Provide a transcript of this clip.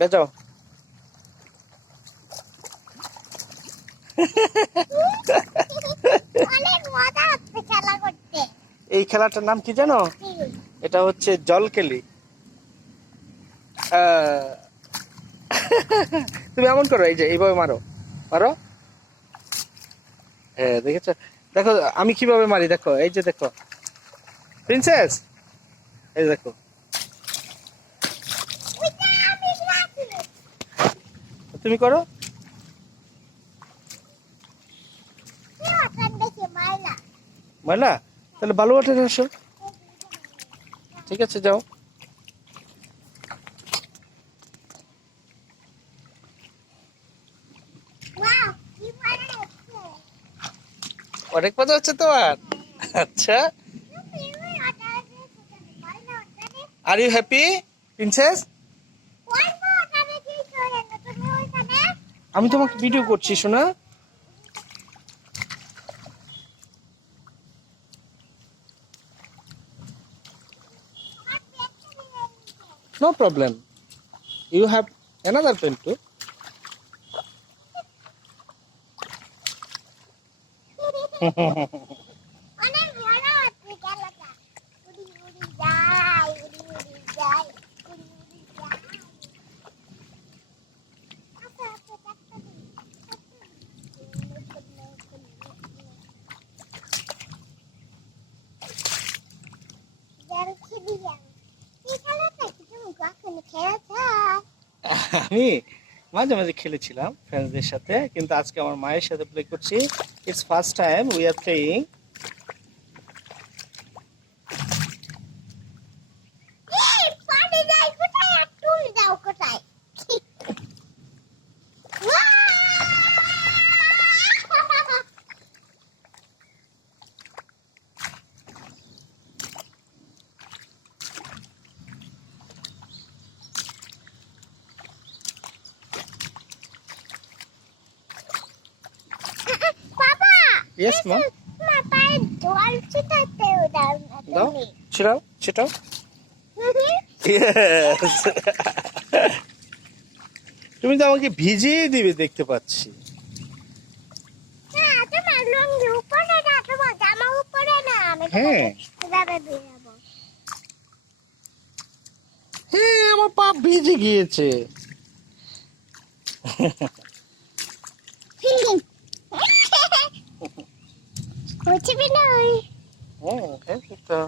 বেজাও। অনেক মজা হচ্ছে খেলা করতে। এই খেলাটার নাম কি জানো? এটা হচ্ছে জলকেলি। তুমি এমন করো, এই যে এইভাবে মারো, মারো। হ্যাঁ, দেখেছো? দেখো আমি কিভাবে মারি, দেখো, এই যে দেখো প্রিন্সেস, এই দেখো। তুমি করো। ময়লা? তাহলে বালু ওয়াটারে আসো। ঠিক আছে, যাও। অনেক মজা হচ্ছে তোমার? আচ্ছা, আর ইউ হ্যাপি প্রিন্সেস? আমি তোমাকে ভিডিও করছি, শোনা। No problem, you have another pen too. অনেক মজা হচ্ছে খেলাটা। উড়ি উড়ি যায়, উড়ি উড়ি যায়, উড়ি উড়ি যায়। আচ্ছা আচ্ছা একটা দিন। আমি মাঝে মাঝে খেলেছিলাম ফ্রেন্ডসদের সাথে, কিন্তু আজকে আমার মায়ের সাথে প্লে করছি। Its first time we are playing. Yes মা। দাও, ছিটাও ছিটাও। Yes! তুমি তো আমাকে ভিজিয়ে দিবে দেখতে পাচ্ছি। হ্যাঁ হ্যাঁ, আমার পা ভিজে গিয়েছে। হচ্ছে না হ্যাঁ, তো